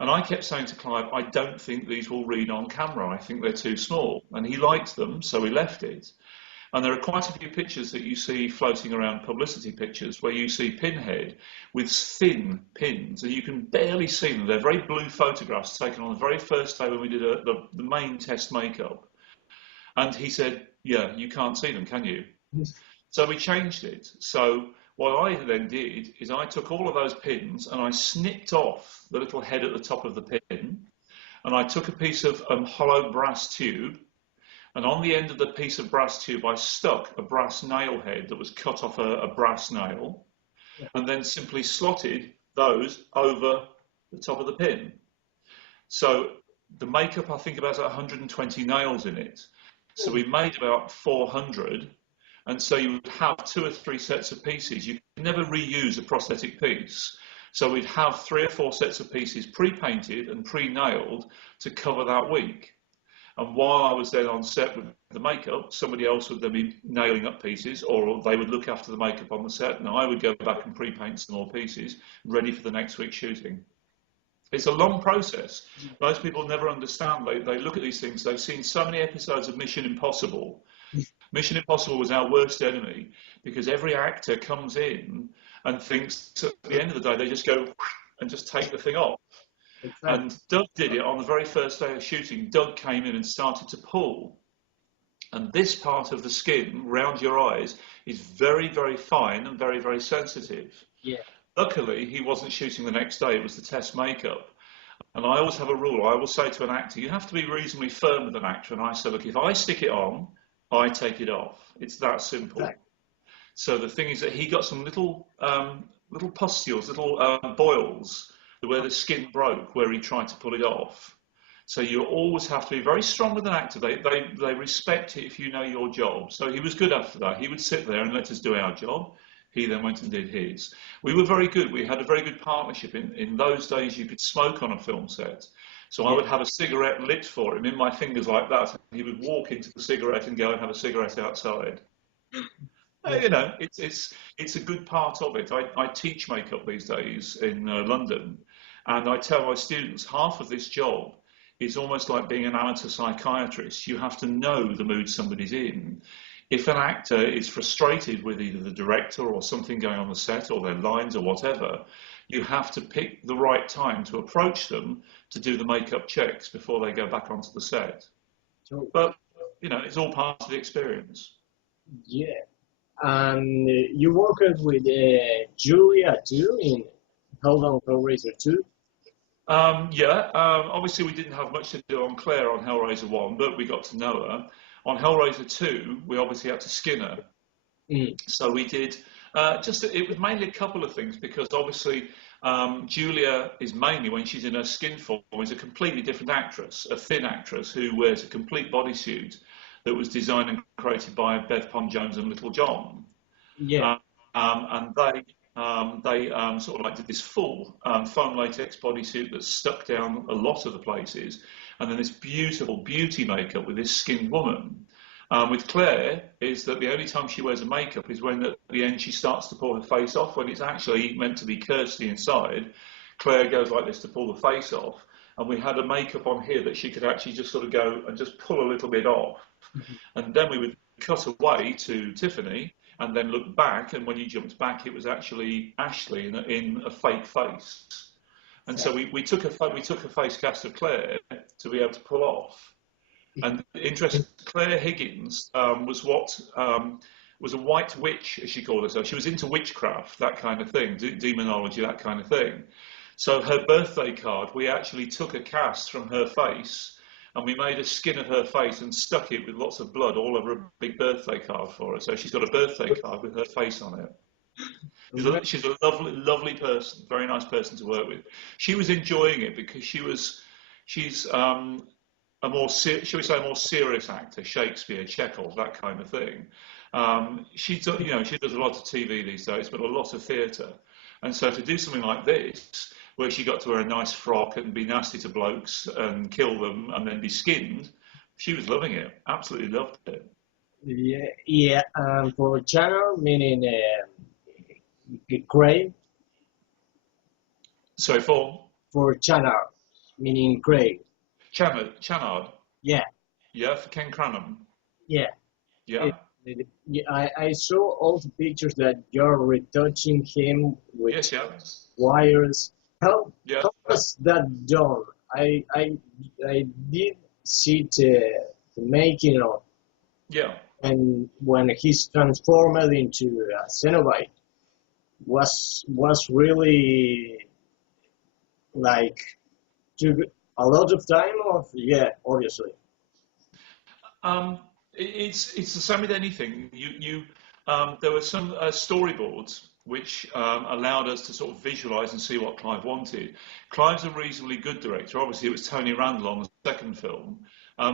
And I kept saying to Clive, I don't think these will read on camera. I think they're too small. And he liked them, so he left it. And there are quite a few pictures that you see floating around, publicity pictures, where you see Pinhead with thin pins, and you can barely see them. They're very blue photographs taken on the very first day when we did the main test makeup. And he said, yeah, you can't see them, can you? Yes. So we changed it. So what I then did is I took all of those pins and I snipped off the little head at the top of the pin, and I took a piece of hollow brass tube, and on the end of the piece of brass tube I stuck a brass nail head that was cut off a brass nail, and then simply slotted those over the top of the pin. So the makeup, I think, about 120 nails in it. So we made about 400. And so you would have 2 or 3 sets of pieces. You can never reuse a prosthetic piece. So we'd have 3 or 4 sets of pieces pre-painted and pre-nailed to cover that week. And while I was then on set with the makeup, somebody else would then be nailing up pieces, or they would look after the makeup on the set, and I would go back and pre-paint some more pieces, ready for the next week's shooting. It's a long process. Most people never understand. They look at these things. They've seen so many episodes of Mission Impossible. Mission Impossible was our worst enemy, because every actor comes in and thinks at the end of the day they just go and just take the thing off. Exactly. And Doug did it on the very first day of shooting. Doug came in and started to pull, and this part of the skin round your eyes is very, very fine and very, very sensitive. Yeah. Luckily, he wasn't shooting the next day. It was the test makeup. And I always have a rule. I will say to an actor, you have to be reasonably firm with an actor. And I say, look, if I stick it on, I take it off. It's that simple. Exactly. So the thing is that he got some little pustules, little boils where the skin broke, where he tried to pull it off. So you always have to be very strong with an actor. They respect it if you know your job. So he was good after that. He would sit there and let us do our job. He then went and did his. We were very good. We had a very good partnership. In those days, you could smoke on a film set. So I would have a cigarette lit for him in my fingers like that. And he would walk into the cigarette and go and have a cigarette outside. You know, it's a good part of it. I teach makeup these days in London, and I tell my students half of this job is almost like being an amateur psychiatrist. You have to know the mood somebody's in. If an actor is frustrated with either the director or something going on the set or their lines or whatever, you have to pick the right time to approach them to do the makeup checks before they go back onto the set. But, you know, it's all part of the experience. Yeah. And you worked with Julia too in Hellbound Hellraiser 2? Obviously we didn't have much to do on Claire on Hellraiser 1, but we got to know her. On Hellraiser 2, we obviously had to skin her. So we did, it was mainly a couple of things, because obviously Julia is mainly, when she's in her skin form, is a completely different actress, a thin actress who wears a complete bodysuit that was designed and created by Bev Pond-Jones and Little John. Yeah. And they sort of like did this full foam latex bodysuit that stuck down a lot of the places, and then this beautiful beauty makeup with this skinned woman. With Claire, is that the only time she wears a makeup is when at the end she starts to pull her face off, when it's actually meant to be Kirsty inside. Claire goes like this to pull the face off, and we had a makeup on here that she could actually just sort of go and just pull a little bit off. And then we would cut away to Tiffany and then look back, and when you jumped back it was actually Ashley in a fake face. And so we took a face cast of Claire to be able to pull off. And interesting, Claire Higgins was a white witch, as she called herself. She was into witchcraft, that kind of thing, demonology, that kind of thing. So her birthday card, we actually took a cast from her face, and we made a skin of her face and stuck it with lots of blood all over a big birthday card for her. So she's got a birthday card with her face on it. She's a lovely, lovely person, very nice person to work with. She was enjoying it because she's a more, shall we say, a more serious actor, Shakespeare, Chekhov, that kind of thing. She does a lot of TV these days, but a lot of theatre. And so to do something like this, where she got to wear a nice frock and be nasty to blokes and kill them and then be skinned, she was loving it, absolutely loved it. Yeah. For channel, meaning grey. Sorry, for channel. meaning Craig. Channard. Yeah, Yeah, for Ken Cranham. yeah. Yeah. I saw all the pictures that you're retouching him with Yes, yeah. wires. Yeah. How was that done? I did see the making of, Yeah. and when he's transformed into a Cenobite was really like took a lot of time of, yeah, obviously. It's the same with anything. There were some storyboards which allowed us to sort of visualize and see what Clive wanted. Clive's a reasonably good director. Obviously, it was Tony Randall on the second film,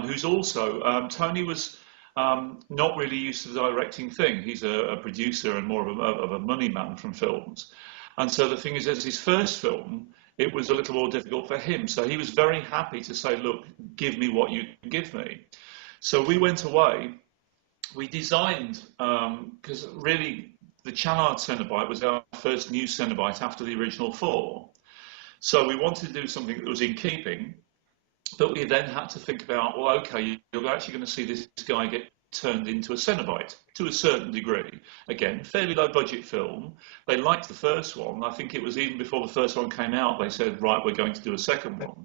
who's also Tony was not really used to the directing thing. He's a producer and more of a money man from films. And so the thing is, as his first film, it was a little more difficult for him. So he was very happy to say, look, give me what you can give me. So we went away, we designed, because really the Channard Cenobite was our first new Cenobite after the original four. So we wanted to do something that was in keeping, but we then had to think about, well, okay, you're actually going to see this guy get turned into a Cenobite to a certain degree. Again, fairly low budget film. They liked the first one. I think it was even before the first one came out, they said, right, we're going to do a second one.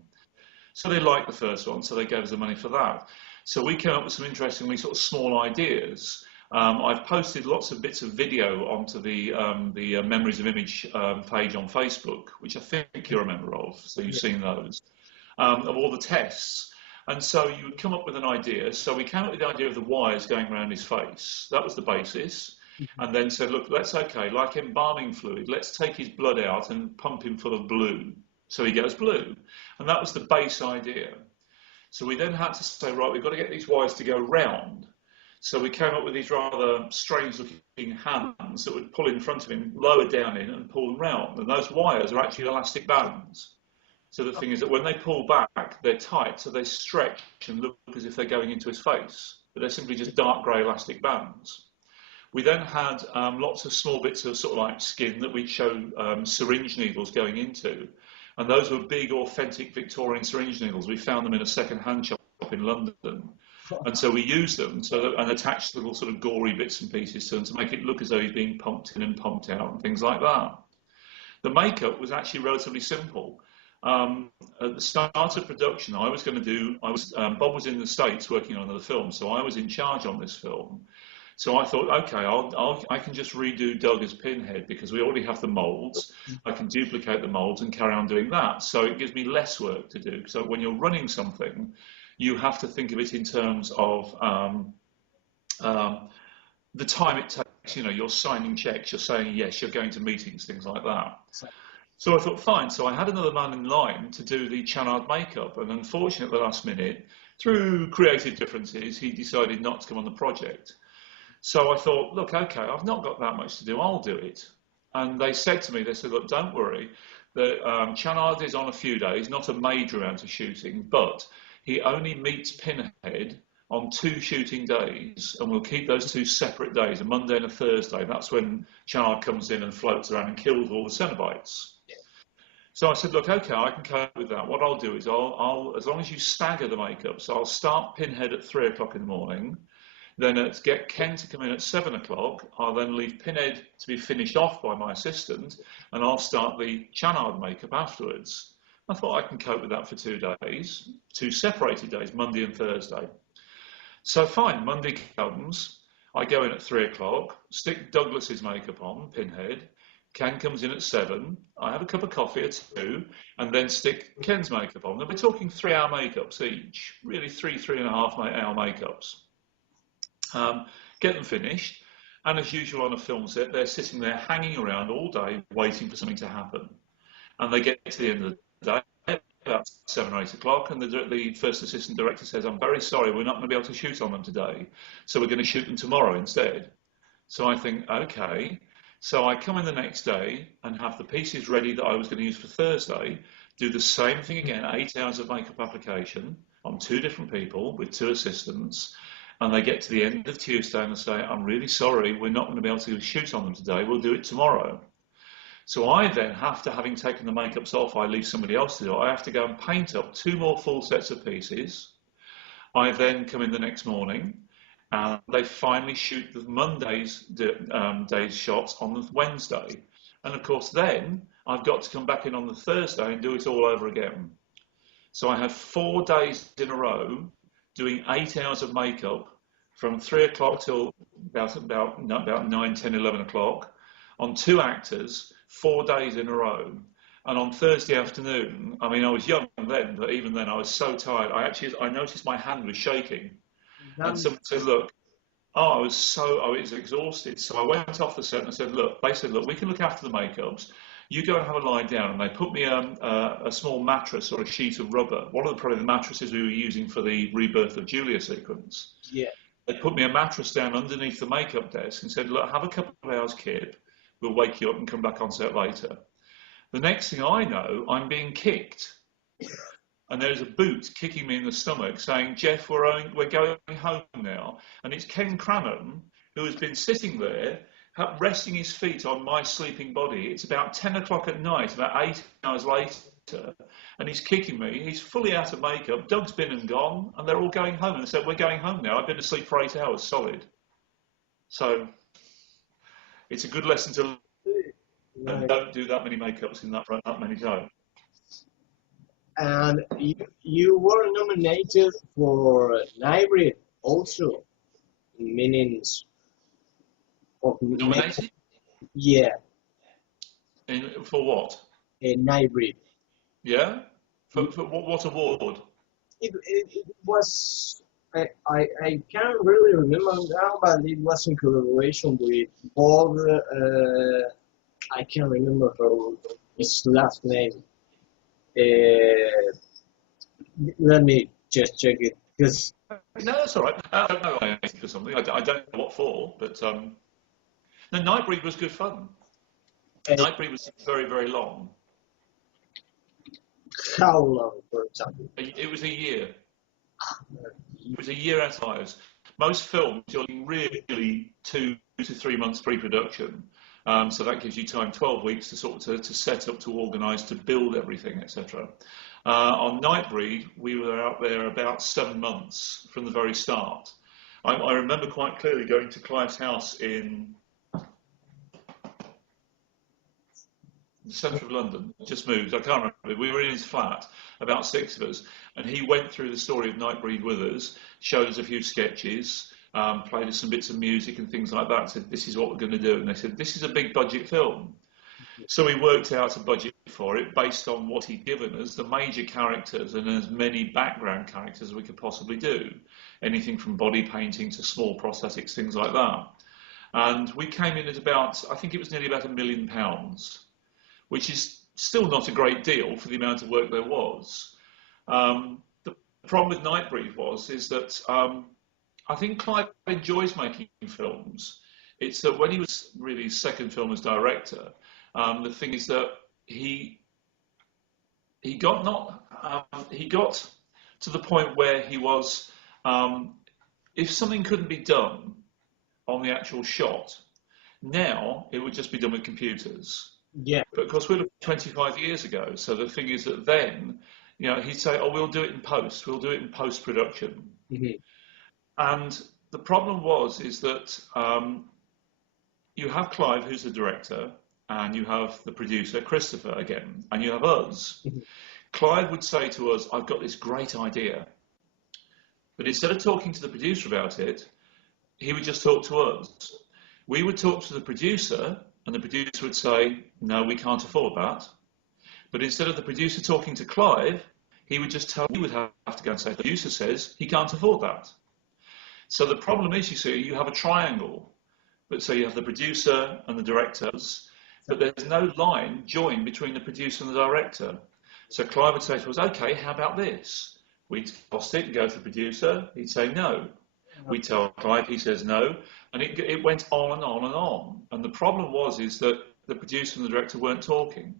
So they liked the first one, so they gave us the money for that. So we came up with some interestingly sort of small ideas. I've posted lots of bits of video onto the Memories of Image page on Facebook, which I think you're a member of, so you've seen those, of all the tests. And so you would come up with an idea. So we came up with the idea of the wires going around his face. That was the basis. And then said, look, like embalming fluid, let's take his blood out and pump him full of blue. So he goes blue. And that was the base idea. So we then had to say, right, we've got to get these wires to go round. So we came up with these rather strange-looking hands that would pull in front of him, lower down in, and pull round. And those wires are actually elastic bands. So the thing is that when they pull back, they're tight, so they stretch and look as if they're going into his face. But they're simply just dark grey elastic bands. We then had lots of small bits of sort of like skin that we'd show syringe needles going into. And those were big, authentic Victorian syringe needles. We found them in a second-hand shop in London. And so we used them and attached little sort of gory bits and pieces to them to make it look as though he's being pumped in and pumped out and things like that. The makeup was actually relatively simple. At the start of production, Bob was in the States working on another film, so I was in charge on this film. So I thought, okay, I can just redo Doug as Pinhead because we already have the molds. I can duplicate the molds and carry on doing that. So it gives me less work to do. So when you're running something, you have to think of it in terms of the time it takes. You know, you're signing checks, you're saying yes, you're going to meetings, things like that. So I thought, fine. So I had another man in line to do the Channard makeup. And unfortunately, at the last minute, through creative differences, he decided not to come on the project. So I thought, look, okay, I've not got that much to do, I'll do it. And they said to me, look, don't worry, Channard is on a few days, not a major amount of shooting, but he only meets Pinhead on 2 shooting days, and we'll keep those 2 separate days, a Monday and a Thursday. That's when Channard comes in and floats around and kills all the Cenobites. Yeah. So I said, look, okay, I can cope with that. What I'll do is I'll as long as you stagger the makeup, so I'll start Pinhead at 3 o'clock in the morning, then get Ken to come in at 7 o'clock. I'll then leave Pinhead to be finished off by my assistant, and I'll start the Channard makeup afterwards. I thought I can cope with that for 2 days, 2 separated days, Monday and Thursday. So fine, Monday comes, I go in at 3 o'clock, stick Douglas's makeup on, Pinhead. Ken comes in at 7, I have a cup of coffee at 2, and then stick Ken's makeup on. Then we're talking 3-hour makeups each, really 3.5-hour makeups. Get them finished, and as usual on a film set, they're sitting there hanging around all day waiting for something to happen. And they get to the end of the day, about 7 or 8 o'clock, and the first assistant director says, I'm very sorry, we're not going to be able to shoot on them today, so we're going to shoot them tomorrow instead. So I think, okay. So I come in the next day and have the pieces ready that I was going to use for Thursday, do the same thing again, 8 hours of makeup application on 2 different people with 2 assistants. And they get to the end of Tuesday and they say, I'm really sorry, we're not going to be able to shoot on them today, we'll do it tomorrow. So I then, after having taken the makeups off, I leave somebody else to do it. I have to go and paint up 2 more full sets of pieces. I then come in the next morning, and they finally shoot the Monday's day's shots on the Wednesday. And of course, then I've got to come back in on the Thursday and do it all over again. So I had 4 days in a row doing 8 hours of makeup from 3 o'clock till about 9, 10, 11 o'clock on 2 actors, 4 days in a row. And on Thursday afternoon, I mean, I was young then, but even then I was so tired. I noticed my hand was shaking. And someone said, look, I was exhausted. So I went off the set and I said, look, they said, look, we can look after the makeups. You go and have a lie down. And they put me a small mattress or a sheet of rubber. One of probably the mattresses we were using for the Rebirth of Julia sequence. Yeah. They put me a mattress down underneath the makeup desk and said, look, have a couple of hours, kid. We'll wake you up and come back on set later. The next thing I know, I'm being kicked. And there's a boot kicking me in the stomach saying, Geoff, we're going home now. And it's Ken Cranham, who has been sitting there, resting his feet on my sleeping body. It's about 10 o'clock at night, about 8 hours later, and he's kicking me. He's fully out of makeup. Doug's been and gone, and they're all going home. And they said, we're going home now. I've been asleep for 8 hours, solid. So it's a good lesson to learn. And don't do that many makeups in that many times. And you were nominated for Nightbreed also, meanings of Nominated? Yeah. For what? A Nightbreed. Yeah? For what award? It was, I can't really remember now, but it was in collaboration with Bob, I can't remember his last name. Let me just check it, because no, that's all right. I don't know for something. I don't know what for, but no, Nightbreed was good fun. Nightbreed was very, very long. How long, for example? It was a year. It was a year out of lives. Most films, you're really 2 to 3 months pre-production. So that gives you time, 12 weeks to set up, to organise, to build everything, etc. On Nightbreed, we were out there about 7 months from the very start. I remember quite clearly going to Clive's house in the centre of London, just moved, I can't remember. We were in his flat, about 6 of us, and he went through the story of Nightbreed with us, showed us a few sketches, played us some bits of music and things like that, said, this is what we're going to do. And they said, this is a big budget film. So we worked out a budget for it based on what he'd given us, the major characters and as many background characters as we could possibly do. Anything from body painting to small prosthetics, things like that. And we came in at about, I think it was nearly about £1 million, which is still not a great deal for the amount of work there was. The problem with Nightbreed is that I think Clive enjoys making films. It's that when he was really his second film as director, the thing is that he got to the point where he was, if something couldn't be done on the actual shot, now it would just be done with computers. Yeah. But of course we're looking 25 years ago, so the thing is that then, he'd say, oh, we'll do it in post-production. Mm-hmm. And the problem is that you have Clive, who's the director, and you have the producer, Christopher, again, and you have us. Mm-hmm. Clive would say to us, I've got this great idea. But instead of talking to the producer about it, he would just talk to us. We would talk to the producer, and the producer would say, no, we can't afford that. But instead of the producer talking to Clive, he would just he would have to go and say, the producer says he can't afford that. So the problem is, you see, you have a triangle. But so you have the producer and the directors, but there's no line joined between the producer and the director. So Clive would say to us, okay, how about this? We'd cost it and go to the producer. He'd say no. We'd tell Clive, he says no. And it went on and on and on. And the problem is that the producer and the director weren't talking.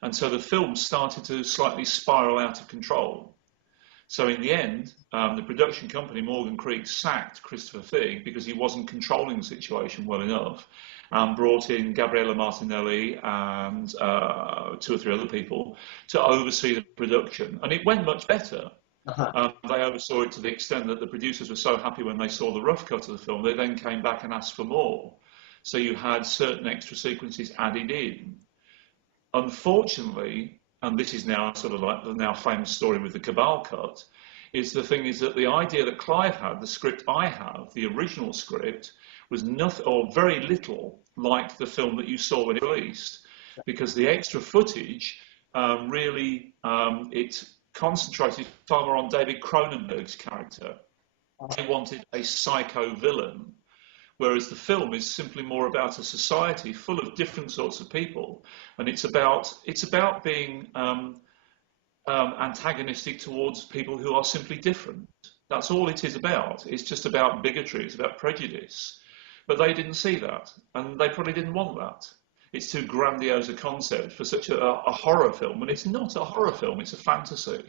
And so the film started to slightly spiral out of control. So in the end, the production company, Morgan Creek, sacked Christopher Figg because he wasn't controlling the situation well enough. and brought in Gabriella Martinelli and 2 or 3 other people to oversee the production, and it went much better. They oversaw it to the extent that the producers were so happy when they saw the rough cut of the film, they then came back and asked for more. So you had certain extra sequences added in. Unfortunately, and this is now sort of like the now famous story with the Cabal cut, is the thing is that the idea that Clive had, the script I have, the original script, was nothing or very little like the film that you saw when it released, because the extra footage really it concentrated far more on David Cronenberg's character. I wanted a psycho villain, whereas the film is simply more about a society full of different sorts of people, and it's about being antagonistic towards people who are simply different. That's all it is about. It's just about bigotry. It's about prejudice. But they didn't see that, and they probably didn't want that. It's too grandiose a concept for such a horror film, and it's not a horror film, it's a fantasy.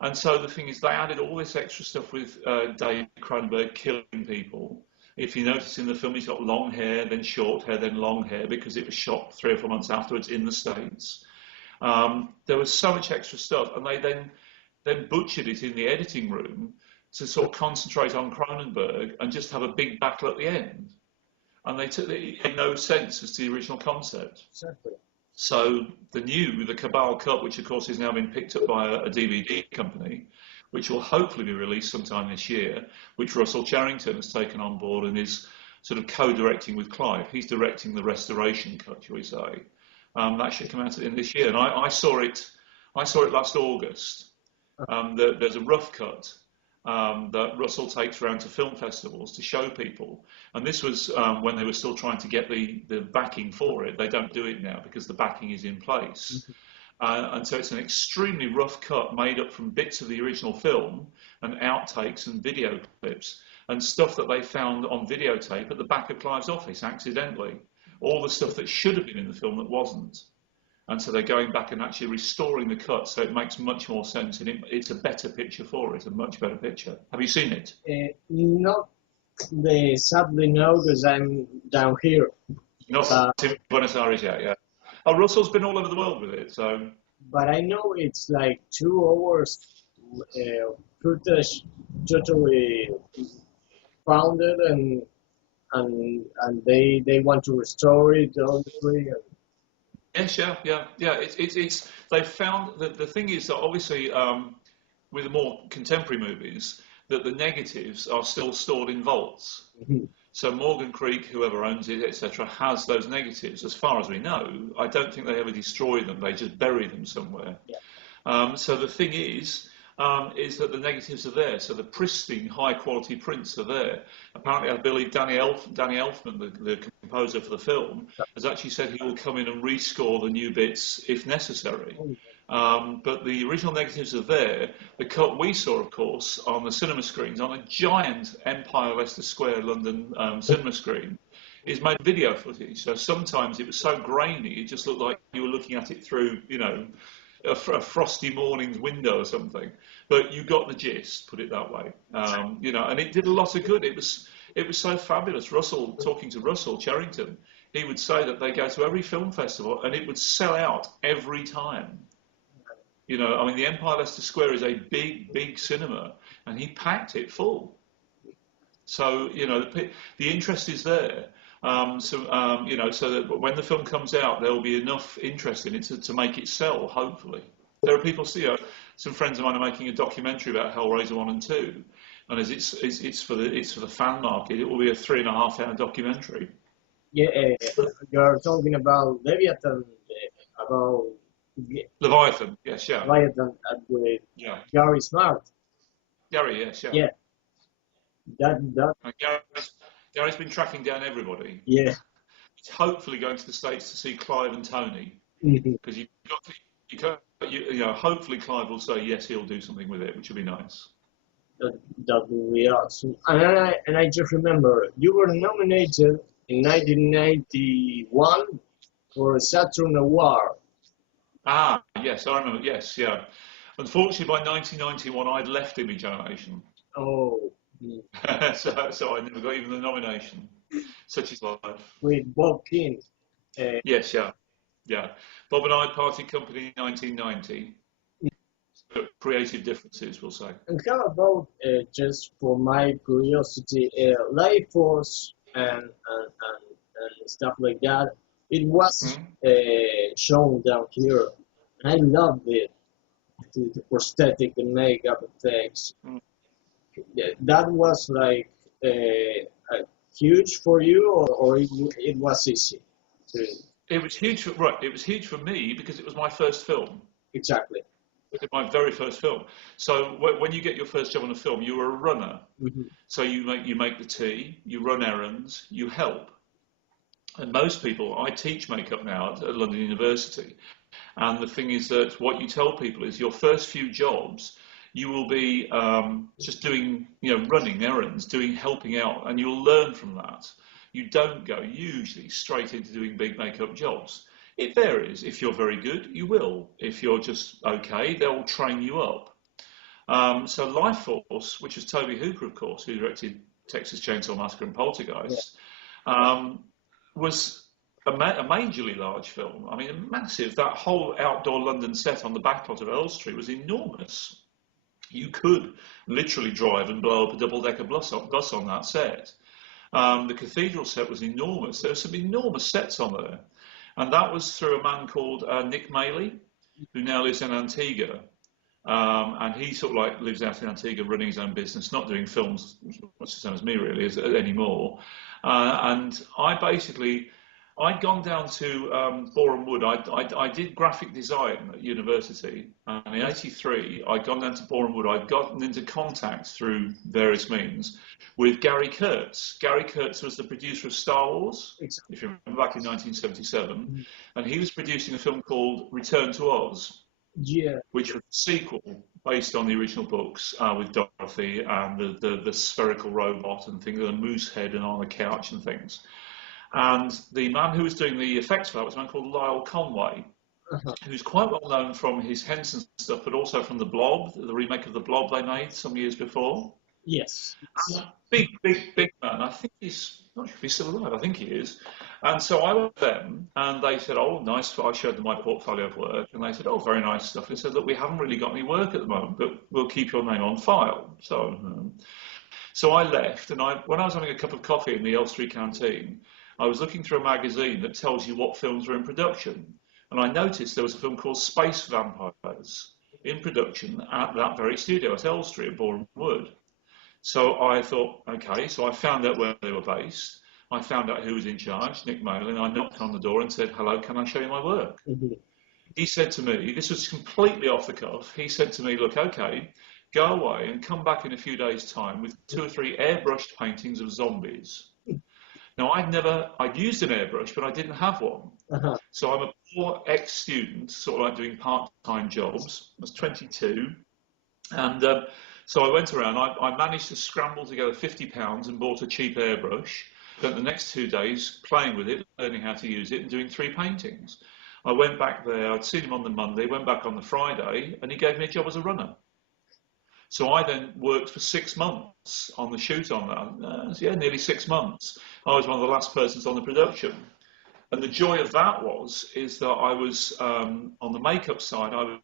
And so the thing is, they added all this extra stuff with David Cronenberg killing people. If you notice in the film, he's got long hair, then short hair, then long hair, because it was shot 3 or 4 months afterwards in the States. There was so much extra stuff, and they then butchered it in the editing room to sort of concentrate on Cronenberg and just have a big battle at the end. And they took it in no sense as to the original concept. Exactly. So the Cabal cut, which of course has now been picked up by a DVD company, which will hopefully be released sometime this year, which Russell Charrington has taken on board and is sort of co-directing with Clive. He's directing the restoration cut, shall we say. That should come out at the end of this year. And I saw it last August. There's a rough cut that Russell takes around to film festivals to show people. And this was when they were still trying to get the backing for it. They don't do it now because the backing is in place. And so it's an extremely rough cut made up from bits of the original film and outtakes and video clips and stuff that they found on videotape at the back of Clive's office accidentally. All the stuff that should have been in the film that wasn't. And so they're going back and actually restoring the cut, so it makes much more sense, and it's a better picture for it, a much better picture. Have you seen it? Not sadly no, because I'm down here. Not in Buenos Aires yet, yeah. Oh, Russell's been all over the world with it, so. But I know it's like 2 hours footage totally founded, and they want to restore it, obviously. Yes, yeah. It's they've found that the thing is that obviously with the more contemporary movies that the negatives are still stored in vaults. So Morgan Creek, whoever owns it, etc., has those negatives. As far as we know, I don't think they ever destroy them; they just bury them somewhere. Yeah. So the thing is that the negatives are there. So the pristine, high-quality prints are there. Apparently, I believe Danny Elfman, the composer for the film, has actually said he will come in and rescore the new bits if necessary. But the original negatives are there. The cut we saw, of course, on the cinema screens, on a giant Empire Leicester Square London cinema screen, is made video footage. So sometimes it was so grainy, it just looked like you were looking at it through, a frosty morning's window or something, but you got the gist, put it that way. And it did a lot of good. It was so fabulous. Talking to Russell Charrington, he would say that they go to every film festival and it would sell out every time. The Empire Leicester Square is a big cinema, and he packed it full. So the interest is there. So that when the film comes out, there will be enough interest in it to make it sell, hopefully. There are people, some friends of mine are making a documentary about Hellraiser 1 and 2, and as it's for the fan market, it will be a 3.5-hour documentary. Yeah, you're talking about Leviathan, about Leviathan, yes, yeah. Leviathan with Gary Smart. Gary, yes, yeah. Yeah. That. Gary's been tracking down everybody. Yeah. He's hopefully going to the States to see Clive and Tony, because hopefully Clive will say yes, he'll do something with it, which would be nice. That would be awesome. And I just remember you were nominated in 1991 for a Saturn Award. Ah, yes, I remember. Yes, yeah. Unfortunately, by 1991, I'd left Image Animation. Oh. so I never got even the nomination. Such is life. with Bob King. Yes, yeah, yeah. Bob and I parted company in 1990. Creative differences, we'll say. And how about, just for my curiosity, Life Force and stuff like that? It was shown down here. I loved it. The prosthetic, the makeup effects. Yeah, that was like huge for you, or it was easy? To... It was huge for, right. It was huge for me because it was my first film. Exactly. It was my very first film. So when you get your first job on a film, you were a runner. So you make the tea, you run errands, you help. And most people, I teach makeup now at London University, and the thing is that what you tell people is your first few jobs, you will be just doing, running errands, helping out, and you'll learn from that. You don't go usually straight into doing big makeup jobs. It varies. If you're very good, you will. If you're just okay, they'll train you up. So Life Force, which was Tobe Hooper, of course, who directed Texas Chainsaw Massacre and Poltergeist, was a majorly large film. I mean, massive. That whole outdoor London set on the backlot of Earl Street was enormous. You could literally drive and blow up a double-decker bus on that set. The cathedral set was enormous. There were some enormous sets on there. And that was through a man called Nick Maley, who now lives in Antigua. And he sort of like lives out in Antigua running his own business, not doing films much the same as me really anymore. And I'd gone down to Boreham Wood. I did graphic design at university, and in '83 I'd gone down to Boreham Wood. I'd gotten into contact through various means with Gary Kurtz. Gary Kurtz was the producer of Star Wars, if you remember, back in 1977, and he was producing a film called Return to Oz, which was a sequel based on the original books with Dorothy and the spherical robot and things, and a moose head and on a couch and things. And the man who was doing the effects for that was a man called Lyle Conway, who's quite well known from his Henson stuff, but also from The Blob, the remake of The Blob they made some years before. Yes. Big man. I think he's, not sure if he's still alive, I think he is. And so I went to them, and they said, oh, nice. I showed them my portfolio of work, and they said, oh, very nice stuff. They said, look, we haven't really got any work at the moment, but we'll keep your name on file. So I left, and when I was having a cup of coffee in the Elstree canteen, I was looking through a magazine that tells you what films are in production, and I noticed there was a film called Space Vampires in production at that very studio at Elstree at Boreham Wood. So I thought, okay, so I found out where they were based. I found out who was in charge, Nick Maley, and I knocked on the door and said, hello, can I show you my work? He said to me, this was completely off the cuff, he said to me, look, okay, go away and come back in a few days' time with 2 or 3 airbrushed paintings of zombies. Now, I'd used an airbrush, but I didn't have one. So I'm a poor ex-student, sort of like doing part-time jobs. I was 22. And so I went around, I managed to scramble together £50 and bought a cheap airbrush. Spent the next 2 days playing with it, learning how to use it, and doing 3 paintings. I went back there, I'd seen him on the Monday, went back on the Friday, and he gave me a job as a runner. So I then worked for 6 months on the shoot on that. Nearly 6 months. I was one of the last persons on the production. And the joy of that is that I was, on the makeup side, I was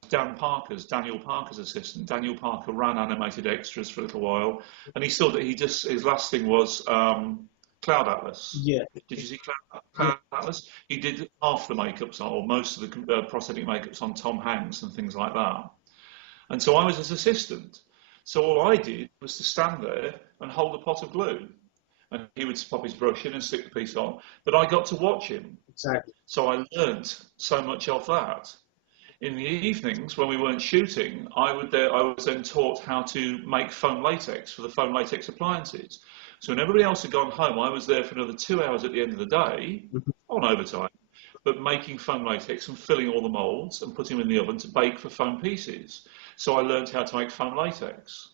Daniel Parker's assistant. Daniel Parker ran animated extras for a little while. And his last thing was Cloud Atlas. Yeah. Did you see Cloud Atlas? He did half the makeups, or most of the prosthetic makeups on Tom Hanks and things like that. And so I was his assistant. So all I did was to stand there and hold a pot of glue. And he would pop his brush in and stick the piece on. But I got to watch him. Exactly. So I learnt so much of that. In the evenings, when we weren't shooting, I was then taught how to make foam latex for the foam latex appliances. So when everybody else had gone home, I was there for another 2 hours at the end of the day, on overtime, but making foam latex and filling all the moulds and putting them in the oven to bake for foam pieces. So I learned how to make foam latex.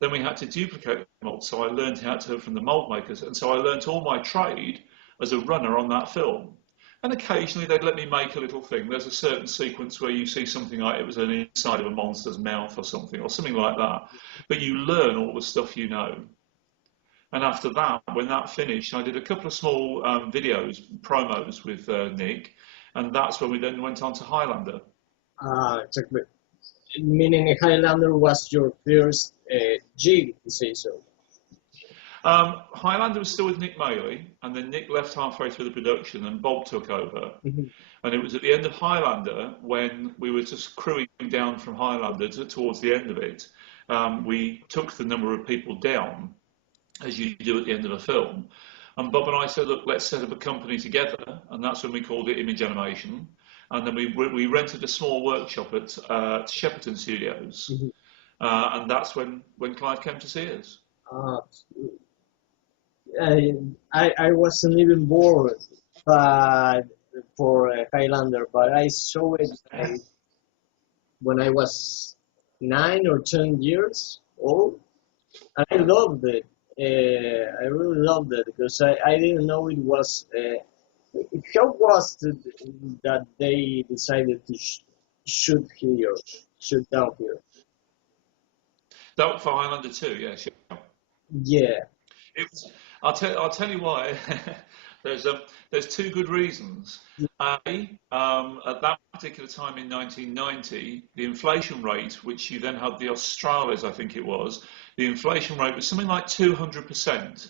Then we had to duplicate the mould, so I learned how to from the mould makers, and so I learned all my trade as a runner on that film. And occasionally they'd let me make a little thing. There's a certain sequence where you see something like it was an inside of a monster's mouth or something like that. But you learn all the stuff you know. And after that, when that finished, I did a couple of small videos, promos with Nick, and that's when we then went on to Highlander. Exactly. Meaning Highlander was your first gig, to say so. Highlander was still with Nick Maley, and then Nick left halfway through the production, and Bob took over. And it was at the end of Highlander, when we were just crewing down from Highlander towards the end of it, we took the number of people down, as you do at the end of a film. And Bob and I said, look, let's set up a company together, and that's when we called it Image Animation. And then we rented a small workshop at Shepperton Studios, and that's when Clive came to see us. I wasn't even born for Highlander, but I saw it when I was 9 or 10 years old, and I loved it. I really loved it because I didn't know it was. How was it that they decided to shoot down here? That was for Highlander 2, yeah, sure. Yeah. I'll tell you why. There's two good reasons. At that particular time in 1990, the inflation rate, which you then had the Australis, I think it was, the inflation rate was something like 200%.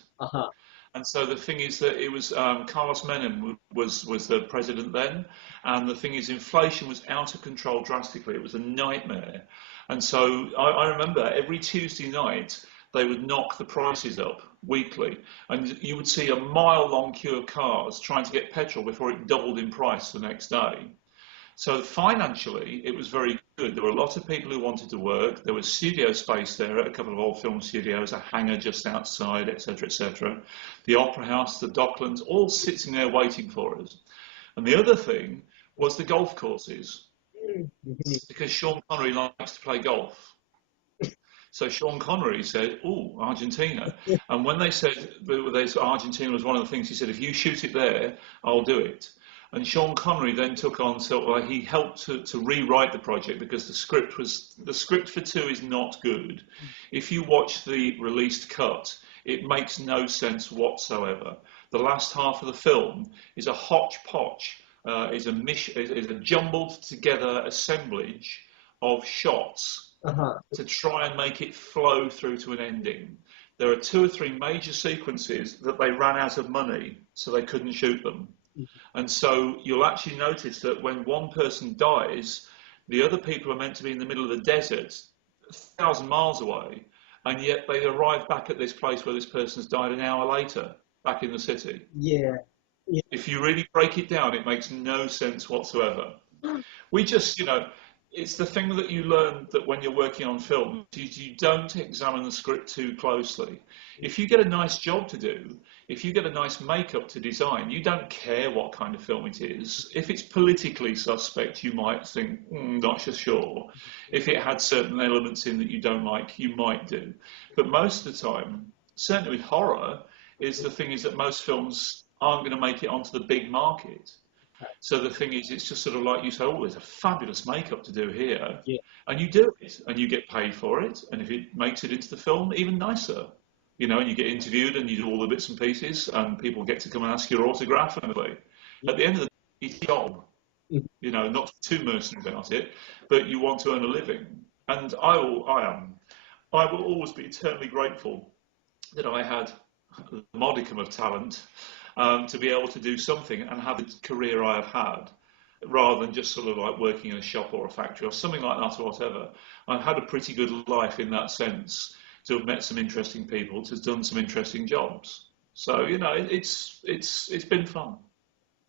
And so the thing is that it was Carlos Menem was the president then, and the thing is inflation was out of control drastically. It was a nightmare. And so I remember every Tuesday night they would knock the prices up weekly, and you would see a mile-long queue of cars trying to get petrol before it doubled in price the next day. So financially, it was very good. There were a lot of people who wanted to work. There was studio space there at a couple of old film studios, a hangar just outside, etc., etc. The Opera House, the Docklands, all sitting there waiting for us. And the other thing was the golf courses, because Sean Connery likes to play golf. So Sean Connery said, "Oh, Argentina." And when they said Argentina was one of the things, he said, "If you shoot it there, I'll do it." And Sean Connery then took on, he helped to rewrite the project, because the script for 2 is not good. If you watch the released cut, it makes no sense whatsoever. The last half of the film is a hodgepodge, is a jumbled together assemblage of shots to try and make it flow through to an ending. There are 2 or 3 major sequences that they ran out of money, so they couldn't shoot them. And so you'll actually notice that when one person dies, the other people are meant to be in the middle of the desert, 1,000 miles away, and yet they arrive back at this place where this person's died an hour later, back in the city. Yeah. If you really break it down, it makes no sense whatsoever. We just, it's the thing that you learn, that when you're working on film, you don't examine the script too closely. If you get a nice job to do, if you get a nice makeup to design, you don't care what kind of film it is. If it's politically suspect, you might think, not so sure. If it had certain elements in that you don't like, you might do. But most of the time, certainly with horror, the thing is that most films aren't going to make it onto the big market. So the thing is, it's just sort of like you say, oh, there's a fabulous makeup to do here. Yeah. And you do it, and you get paid for it. And if it makes it into the film, even nicer. And you get interviewed, and you do all the bits and pieces, and people get to come and ask your autograph. And at the end of the day, it's a job. Not too mercenary about it, but you want to earn a living. And I will always be eternally grateful that I had a modicum of talent to be able to do something and have the career I have had, rather than just sort of like working in a shop or a factory or something like that or whatever. I've had a pretty good life in that sense, to have met some interesting people, to have done some interesting jobs. So, it's been fun.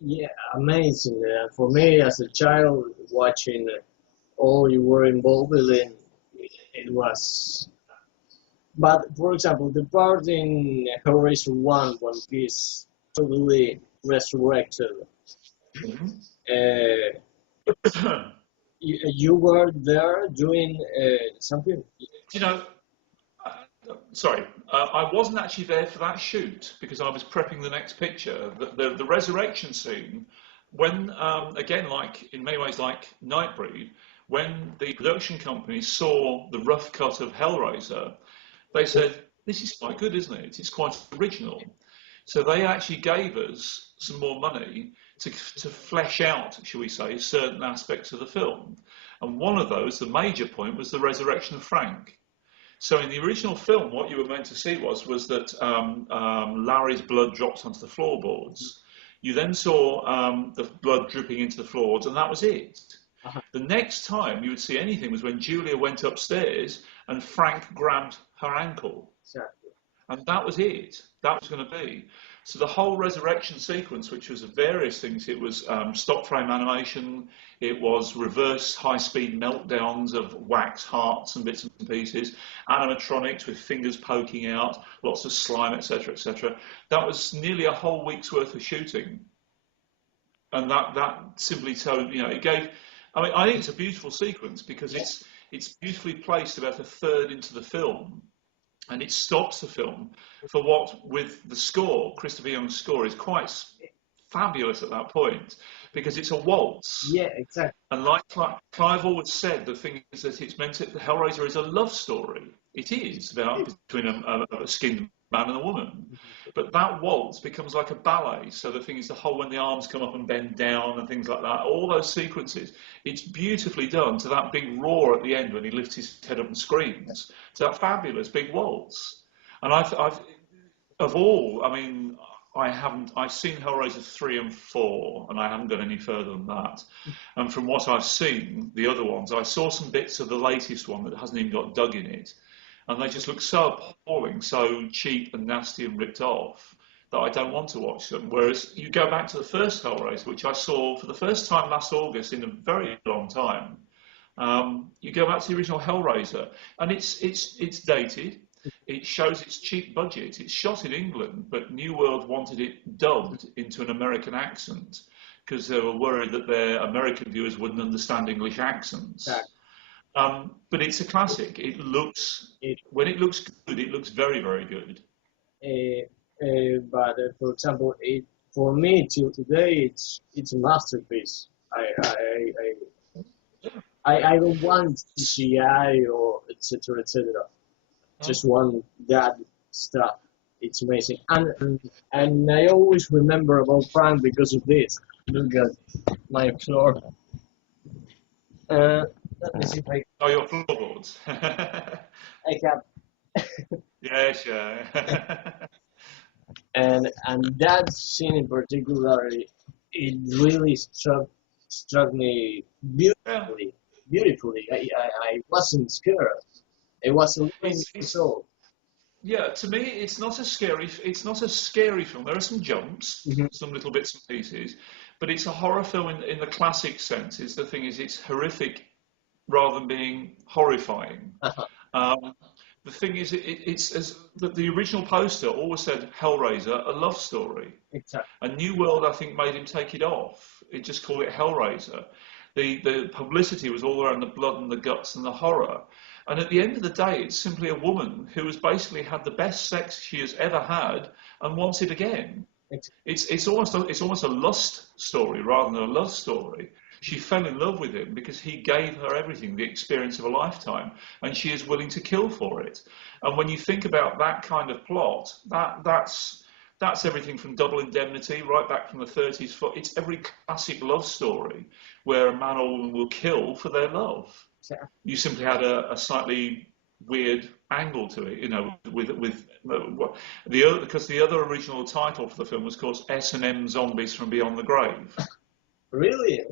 Yeah, amazing. For me, as a child, watching all you were involved in, it was... But, for example, the part in Hellraiser 1, One Piece, totally resurrected. You were there doing something? Sorry, I wasn't actually there for that shoot, because I was prepping the next picture. The resurrection scene, when, again, in many ways like Nightbreed, when the production company saw the rough cut of Hellraiser, they said, this is quite good, isn't it? It's quite original. So they actually gave us some more money to flesh out, shall we say, certain aspects of the film. And one of those, the major point, was the resurrection of Frank. So in the original film, what you were meant to see was that Larry's blood drops onto the floorboards. You then saw the blood dripping into the floors, and that was it. The next time you would see anything was when Julia went upstairs and Frank grabbed her ankle. Exactly. And that was it. That was going to be. So the whole resurrection sequence, which was of various things, it was stop frame animation, it was reverse high-speed meltdowns of wax hearts and bits and pieces, animatronics with fingers poking out, lots of slime, etc., etc. That was nearly a whole week's worth of shooting. And that simply told, it gave... I mean, I think it's a beautiful sequence because it's beautifully placed about a third into the film. And it stops the film for what, with the score, Christopher Young's score, is quite fabulous at that point, because it's a waltz. Yeah, exactly. And like Clive always said, the thing is that it's meant to, Hellraiser is a love story. It is about between a skinned man and a woman. But that waltz becomes like a ballet. So the thing is, the whole when the arms come up and bend down and things like that, all those sequences, it's beautifully done to that big roar at the end when he lifts his head up and screams, to that fabulous big waltz. And I've seen Hellraiser 3 and 4, and I haven't gone any further than that. And from what I've seen, the other ones, I saw some bits of the latest one that hasn't even got Doug in it. And they just look so appalling, so cheap and nasty and ripped off, that I don't want to watch them. Whereas you go back to the first Hellraiser, which I saw for the first time last August in a very long time. You go back to the original Hellraiser, and it's dated. It shows its cheap budget. It's shot in England, but New World wanted it dubbed into an American accent because they were worried that their American viewers wouldn't understand English accents. Exactly. But it's a classic. When it looks good, it looks very, very good. But for example, for me till today, it's a masterpiece. I don't want CGI or etc. etc. Just want that stuff. It's amazing, and I always remember about Frank because of this. Look at my floor. Let me see if I. Oh, your floorboards. I have. Yes, yeah. and that scene in particular, it really struck me beautifully. Beautifully, I wasn't scared. It was a so. Yeah, to me, it's not a scary film. There are some jumps, some little bits and pieces, but it's a horror film in the classic sense. The thing is, it's horrific rather than being horrifying. The thing is, it's as the original poster always said Hellraiser, a love story. Exactly. And New World, I think, made him take it off. It just called it Hellraiser. The publicity was all around the blood and the guts and the horror. And at the end of the day, it's simply a woman who has basically had the best sex she has ever had and wants it again. It's almost a lust story rather than a love story. She fell in love with him because he gave her everything, the experience of a lifetime, and she is willing to kill for it. And when you think about that kind of plot, that's everything from Double Indemnity right back from the 30s. It's every classic love story where a man or woman will kill for their love. Yeah. You simply had a slightly weird angle to it, because the other original title for the film was called S&M Zombies from Beyond the Grave. Really?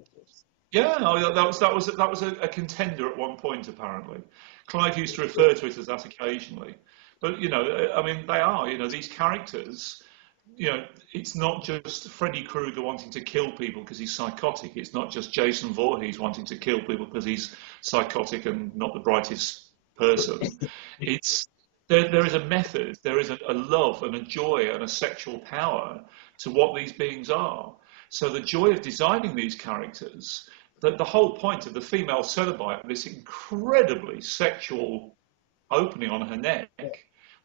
Yeah, that was a contender at one point apparently. Clive used to refer to it as that occasionally, but I mean they are these characters. It's not just Freddy Krueger wanting to kill people because he's psychotic. It's not just Jason Voorhees wanting to kill people because he's psychotic and not the brightest person. There is a method, there is a love and a joy and a sexual power to what these beings are. So the joy of designing these characters, the whole point of the female Cenobite, this incredibly sexual opening on her neck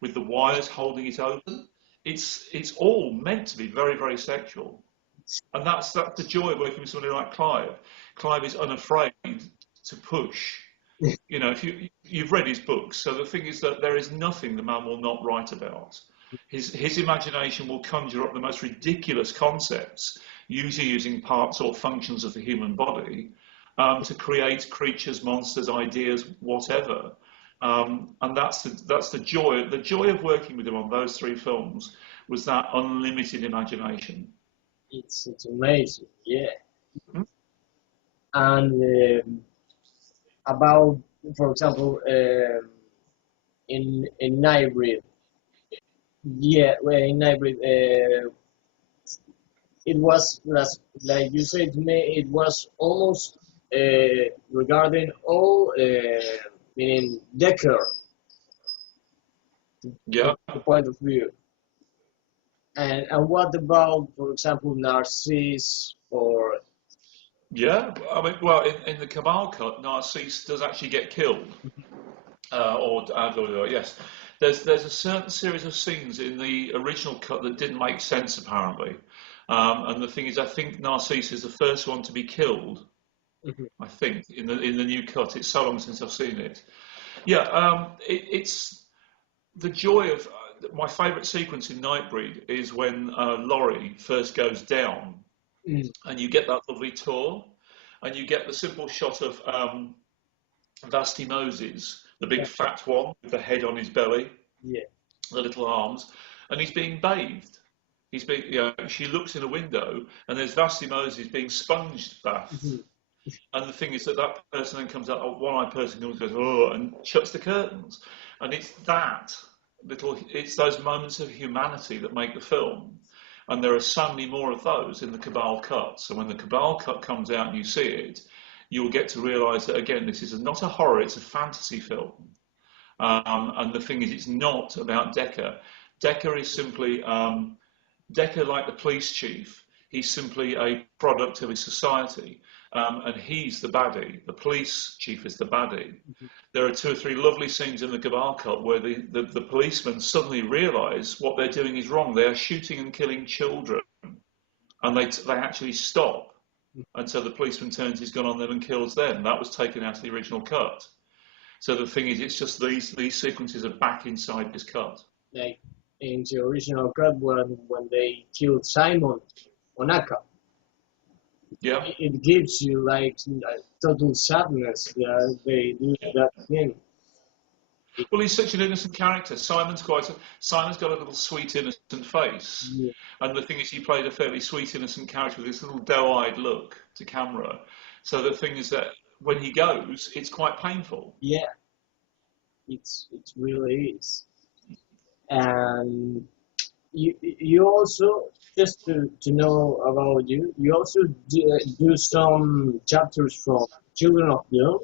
with the wires holding it open, it's all meant to be very, very sexual. And that's the joy of working with somebody like Clive. Clive is unafraid to push You know, if you've read his books, so the thing is that there is nothing the man will not write about. His imagination will conjure up the most ridiculous concepts, usually using parts or functions of the human body, to create creatures, monsters, ideas, whatever. And that's the joy. The joy of working with him on those three films was that unlimited imagination. It's amazing, yeah. Hmm? And about, for example, in hybrid, yeah, well, in hybrid, it was like you said to me, it was almost regarding all, meaning Decker Yeah. point of view. And what about, for example, Narcisse or Yeah, I mean, well, in the Cabal cut, Narcisse does actually get killed, yes. There's a certain series of scenes in the original cut that didn't make sense apparently, and the thing is, I think Narcisse is the first one to be killed. Mhm. I think in the new cut. It's so long since I've seen it. Yeah, it's the joy of my favourite sequence in Nightbreed is when Laurie first goes down Mm, and you get that lovely tour, and you get the simple shot of Vasti Moses, the big yeah, fat one with the head on his belly, yeah. the little arms, and he's being bathed. She looks in a window, and there's Vasti Moses being sponged bathed. Mhm. And the thing is that that person then comes out, a one-eyed person comes and goes, oh, and shuts the curtains. And it's those moments of humanity that make the film. And there are so many more of those in the Cabal cut. So when the Cabal cut comes out and you see it, you'll get to realise that, again, this is not a horror, it's a fantasy film. And the thing is, it's not about Decker. Decker is simply, Decker, like the police chief, he's simply a product of his society. And he's the baddie. The police chief is the baddie. There are two or three lovely scenes in the Cabal cut where the policemen suddenly realise what they're doing is wrong. They are shooting and killing children, and they actually stop. And so the policeman turns his gun on them and kills them. That was taken out of the original cut. So the thing is, it's just these sequences are back inside this cut. Like in the original cut when they killed Simon Onaka, Yeah. it gives you like total sadness that they do that thing. Well, he's such an innocent character. Simon's got a little sweet, innocent face, Yeah, and the thing is, he played a fairly sweet, innocent character with this little doe-eyed look to camera. So the thing is that when he goes, it's quite painful. yeah, it really is. And you also, just to know about you, you also do some chapters from Children of Dune.